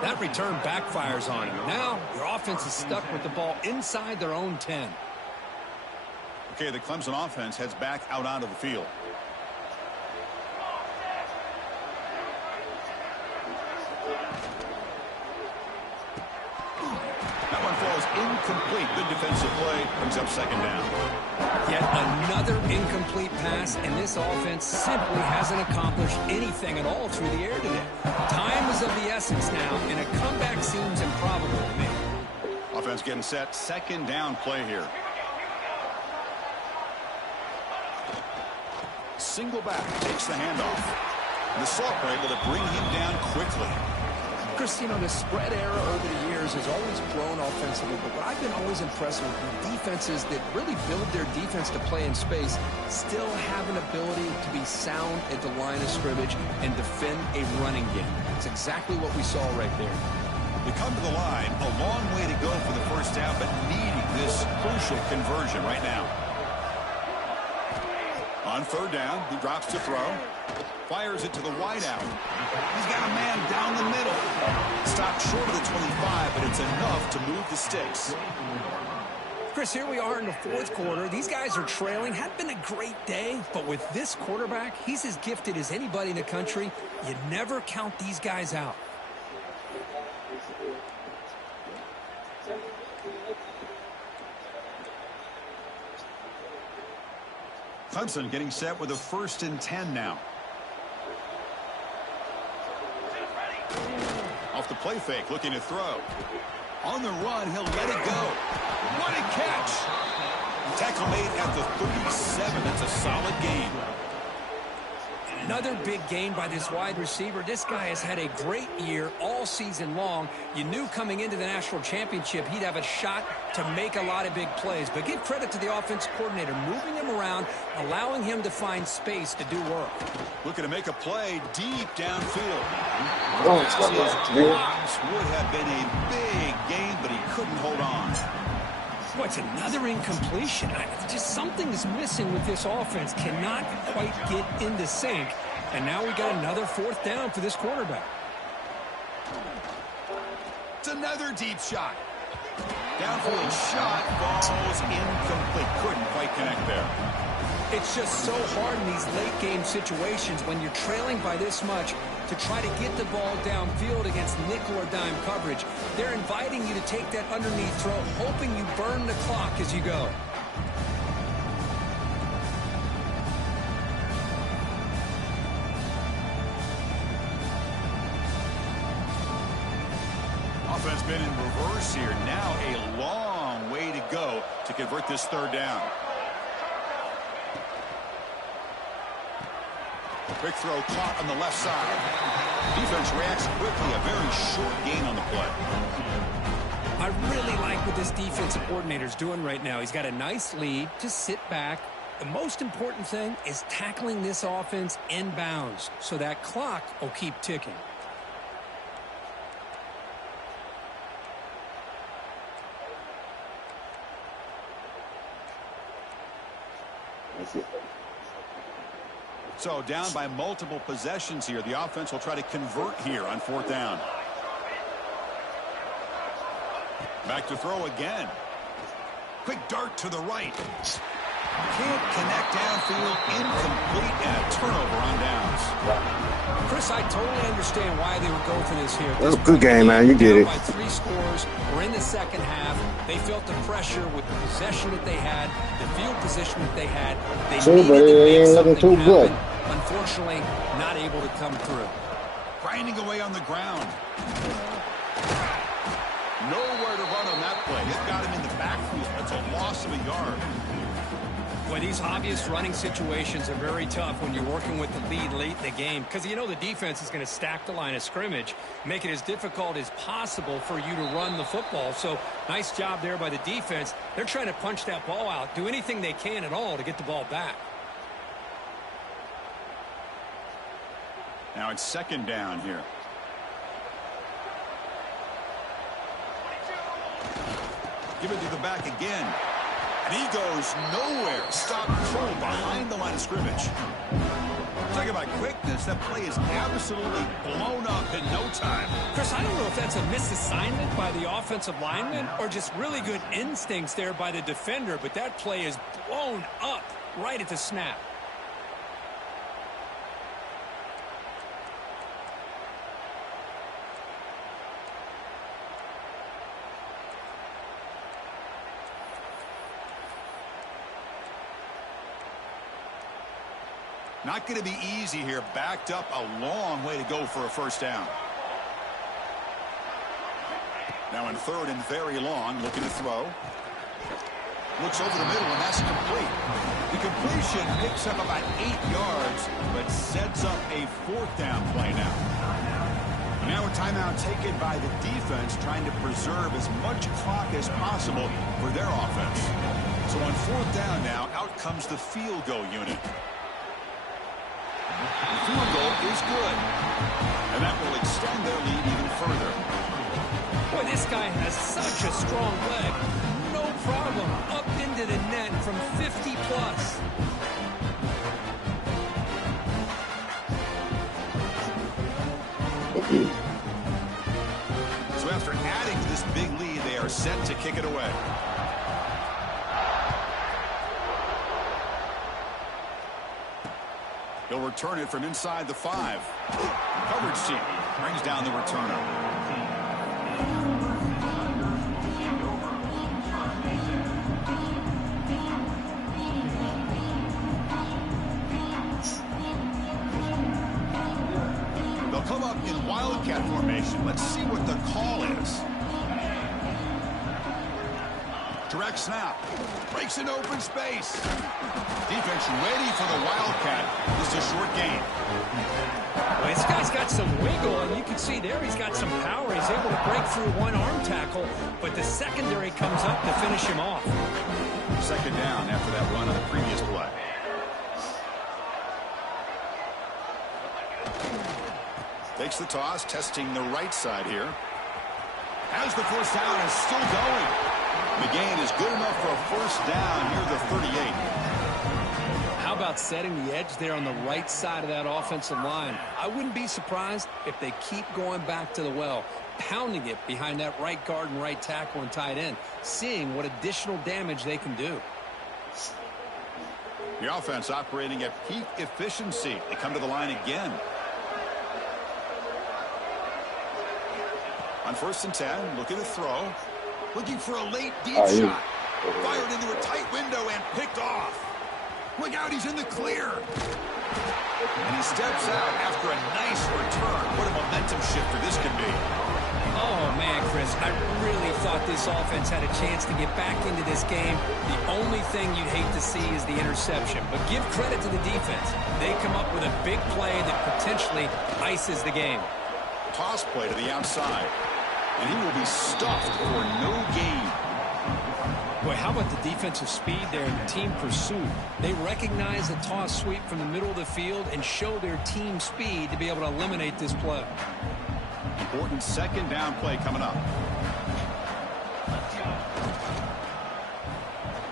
That return backfires on him. Now your offense is stuck with the ball inside their own 10. Okay, the Clemson offense heads back out onto the field. That one falls incomplete. Good defensive play. Brings up second down. Yet another incomplete pass, and this offense simply hasn't accomplished anything at all through the air today. Time is of the essence now, and a comeback seems improbable to me. Offense getting set. Second down play here. Single back takes the handoff. And the Salt are able to bring him down quickly. Chris, you know, the spread era over the years has always grown offensively, but what I've been always impressed with defenses that really build their defense to play in space still have an ability to be sound at the line of scrimmage and defend a running game. It's exactly what we saw right there. They come to the line, a long way to go for the first down, but needing this crucial conversion right now. On third down, he drops to throw. Fires it to the wideout. He's got a man down the middle. Stopped short of the 25, but it's enough to move the sticks. Chris, here we are in the fourth quarter. These guys are trailing. Had been a great day, but with this quarterback, he's as gifted as anybody in the country. You never count these guys out. Clemson getting set with a 1st and 10 now. Off the play fake, looking to throw. On the run, he'll let it go. What a catch! Tackle made at the 37. That's a solid gain. Another big gain by this wide receiver. This guy has had a great year all season long. You knew coming into the national championship he'd have a shot to make a lot of big plays. But give credit to the offense coordinator, moving him around, allowing him to find space to do work. Looking to make a play deep downfield. Drops Would have been a big gain, but he couldn't hold on. What's another incompletion? Just something is missing with this offense. Cannot quite get into sync. And now we got another 4th down for this quarterback. It's another deep shot. Downfield shot falls incomplete. Couldn't quite connect there. It's just so hard in these late game situations when you're trailing by this much to try to get the ball downfield against nickel or dime coverage. They're inviting you to take that underneath throw, hoping you burn the clock as you go. Offense been in reverse here. Now a long way to go to convert this 3rd down. Quick throw caught on the left side. Defense reacts quickly. A very short gain on the play. I really like what this defensive coordinator's doing right now. He's got a nice lead to sit back. The most important thing is tackling this offense inbounds so that clock will keep ticking. So down by multiple possessions here. The offense will try to convert here on 4th down. Back to throw again. Quick dart to the right. Can't connect downfield. Incomplete and a turnover on downs. Chris, I totally understand why they would go for this here. That's a good game, man. You get it. By 3 scores. We're in the second half. They felt the pressure with the possession that they had, the field position that they had. They needed to make something happen. Unfortunately, not able to come through. Grinding away on the ground. Nowhere to run on that play. It got him in the backfield. That's a loss of a yard. Well, these obvious running situations are very tough when you're working with the lead late in the game because you know the defense is going to stack the line of scrimmage, make it as difficult as possible for you to run the football. So nice job there by the defense. They're trying to punch that ball out, do anything they can at all to get the ball back. Now it's second down here. Give it to the back again. And he goes nowhere. Stop cold behind the line of scrimmage. Talk about quickness. That play is absolutely blown up in no time. Chris, I don't know if that's a misassignment by the offensive lineman or just really good instincts there by the defender, but that play is blown up right at the snap. Not going to be easy here. Backed up a long way to go for a first down. Now in third and very long, looking to throw. Looks over the middle, and that's complete. The completion picks up about 8 yards, but sets up a fourth down play now. And now a timeout taken by the defense, trying to preserve as much clock as possible for their offense. So on fourth down now, out comes the field goal unit. The field goal is good, and that will extend their lead even further. Boy, this guy has such a strong leg. No problem. Up into the net from 50 plus. So after adding to this big lead, they are set to kick it away. He'll return it from inside the 5. Coverage team brings down the returner. They'll come up in wildcat formation. Let's see what the call is. Direct snap. Breaks into open space. Defense ready for the wildcat. This is a short gain. Well, this guy's got some wiggle, and you can see there he's got some power. He's able to break through one arm tackle, but the secondary comes up to finish him off. Second down after that run on the previous play. Takes the toss, testing the right side here. Has the first down and still going. The gain is good enough for a first down near the 38. How about setting the edge there on the right side of that offensive line? I wouldn't be surprised if they keep going back to the well, pounding it behind that right guard and right tackle and tight end, seeing what additional damage they can do. The offense operating at peak efficiency. They come to the line again. On 1st and 10, looking to throw. Looking for a late deep shot. Fired into a tight window and picked off. Look out, he's in the clear. And he steps out after a nice return. What a momentum shifter this can be. Oh, man, Chris, I really thought this offense had a chance to get back into this game. The only thing you'd hate to see is the interception. But give credit to the defense. They come up with a big play that potentially ices the game. Toss play to the outside. And he will be stuffed for no gain. Boy, how about the defensive speed there in team pursuit? They recognize the toss sweep from the middle of the field and show their team speed to be able to eliminate this play. Important second down play coming up.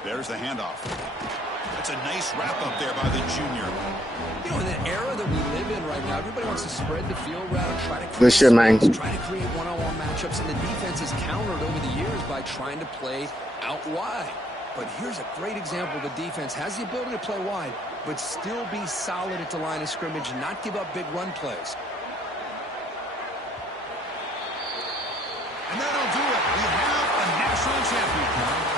There's the handoff. That's a nice wrap up there by the junior. You know, in the era that we live in right now, everybody wants to spread the field route, try to Good shit, man. Try to create one-on-one matchups, and the defense is countered over the years by trying to play out wide. But here's a great example. The defense has the ability to play wide, but still be solid at the line of scrimmage and not give up big run plays. And that'll do it. We have a national champion.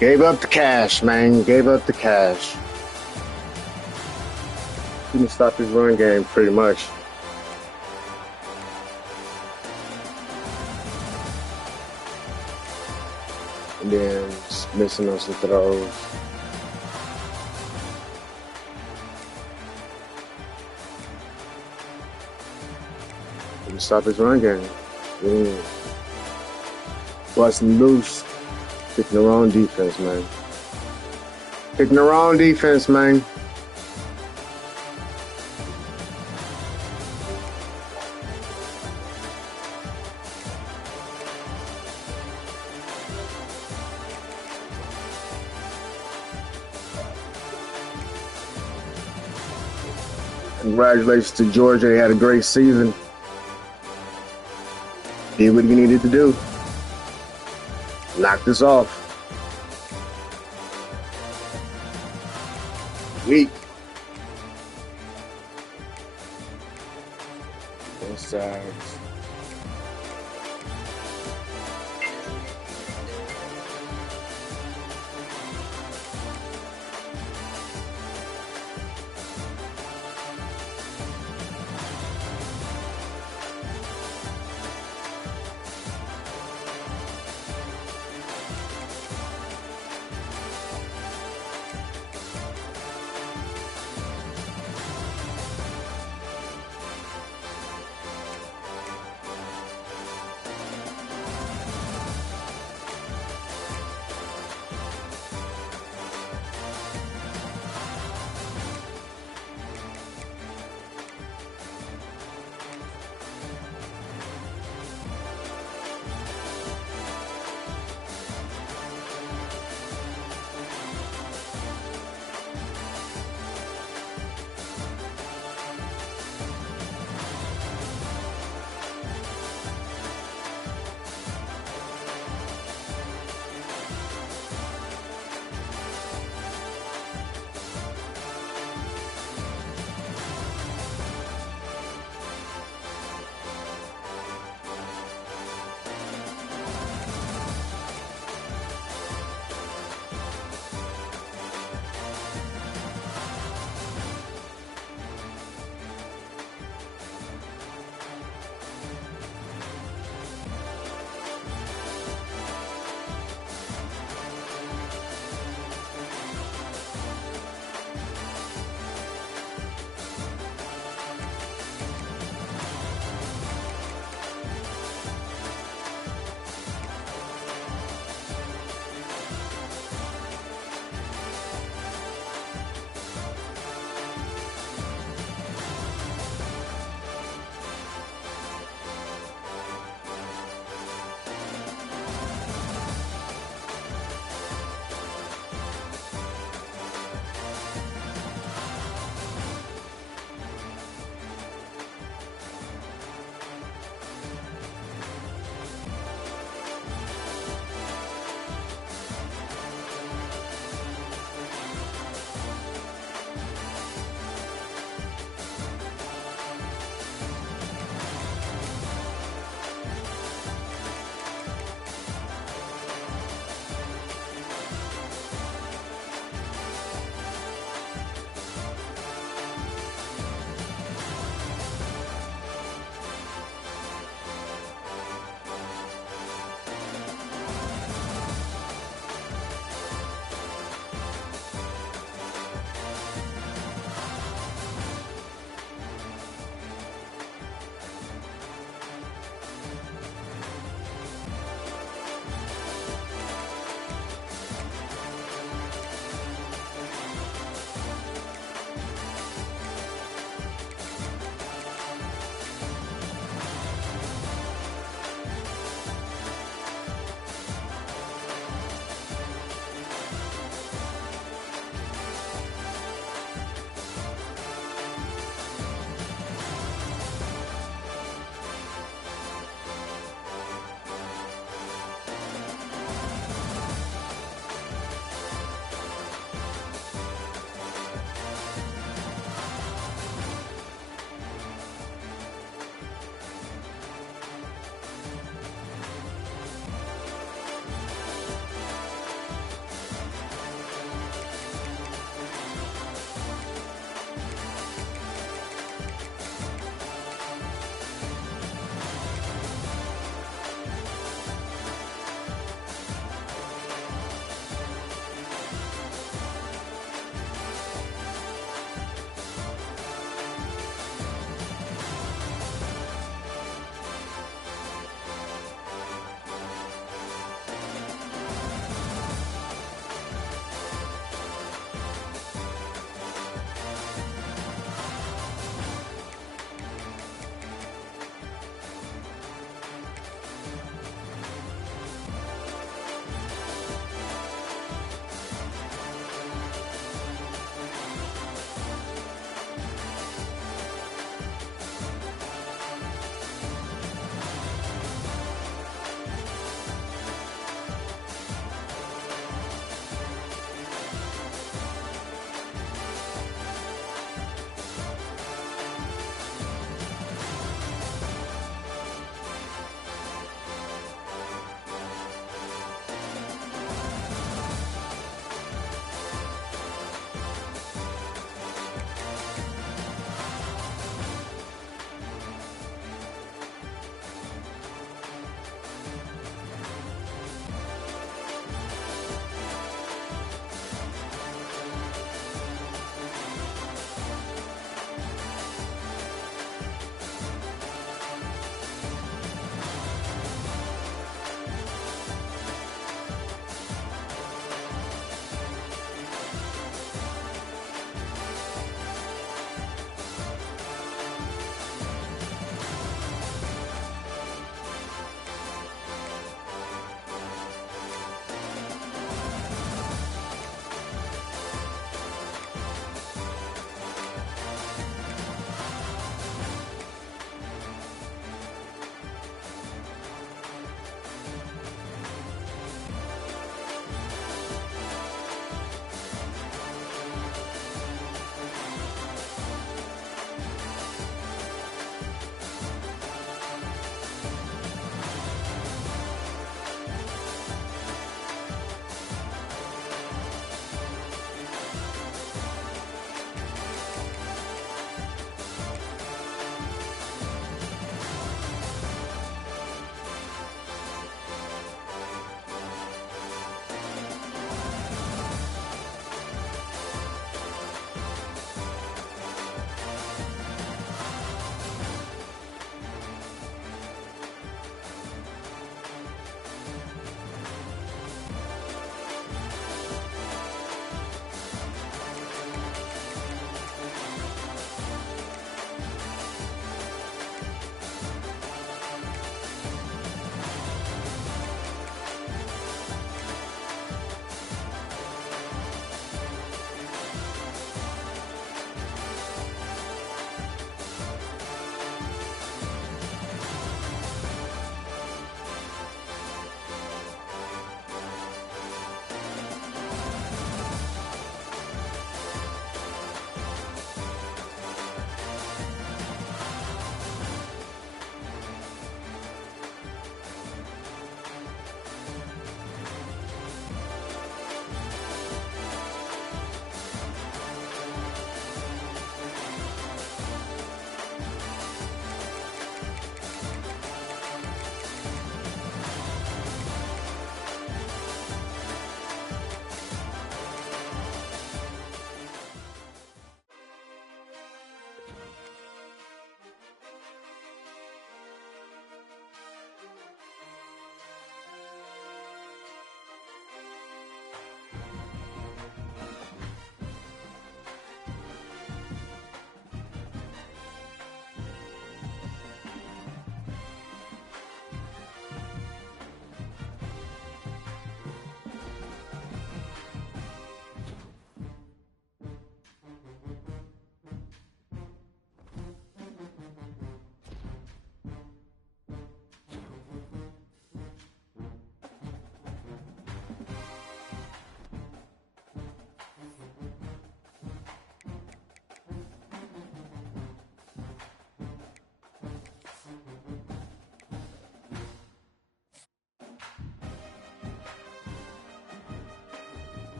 Gave up the cash, man. Gave up the cash. Couldn't stop his run game pretty much. And then just missing on some throws. Couldn't stop his run game. Busting loose. Picking the wrong defense, man. Picking the wrong defense, man. Congratulations to Georgia. He had a great season. Did what he needed to do. Knock this off. Weak. Both sides.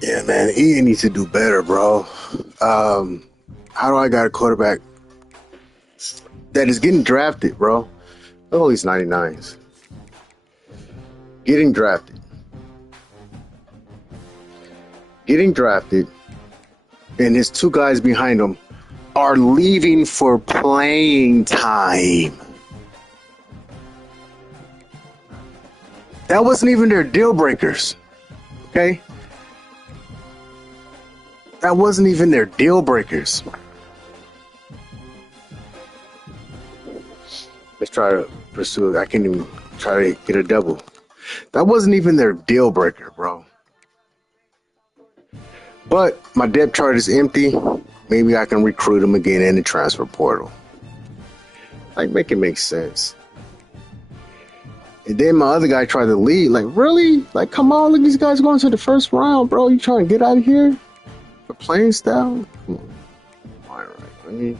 Yeah, man, Ian needs to do better, bro. How do I got a quarterback that is getting drafted, bro? Oh, he's 99s. Getting drafted. And his two guys behind him are leaving for playing time. That wasn't even their deal breakers. Okay? That wasn't even their deal breakers. Let's try to pursue it. I can't even try to get a double. That wasn't even their deal breaker, bro. But my depth chart is empty. Maybe I can recruit him again in the transfer portal. Like, make it make sense. And then my other guy tried to lead. Like, really? Like, come on, look, these guys going to the first round, bro. You trying to get out of here? For playing style? Come on. All right. I mean,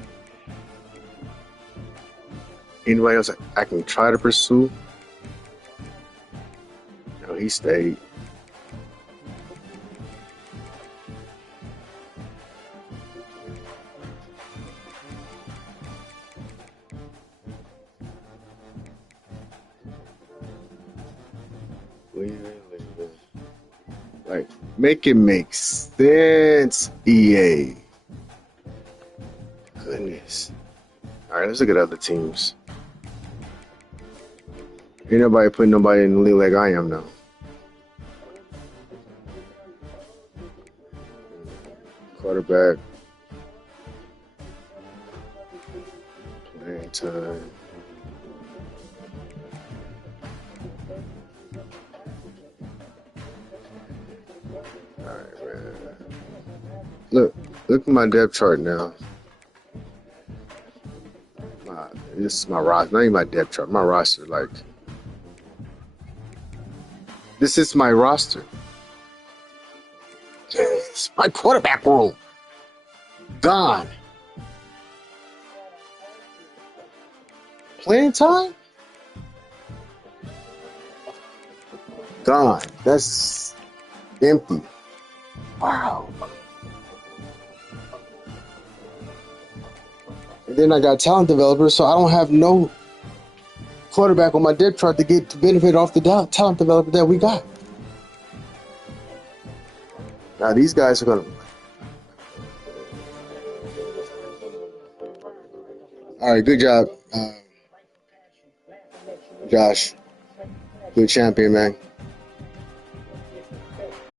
anybody else I can try to pursue? No, he stayed. Like, make it make sense, EA. Goodness. All right, let's look at other teams. Ain't nobody putting nobody in the league like I am now. Quarterback. Playing time. Alright, man. Look at my depth chart now. This is my roster. Not even my depth chart. My roster, like, this is my roster. It's my quarterback room. Gone. Playing time? Gone. That's empty. Wow. And then I got talent developers, so I don't have no quarterback on my depth chart to get to benefit off the talent developer that we got. Now these guys are gonna. All right, good job, Josh. Good champion, man.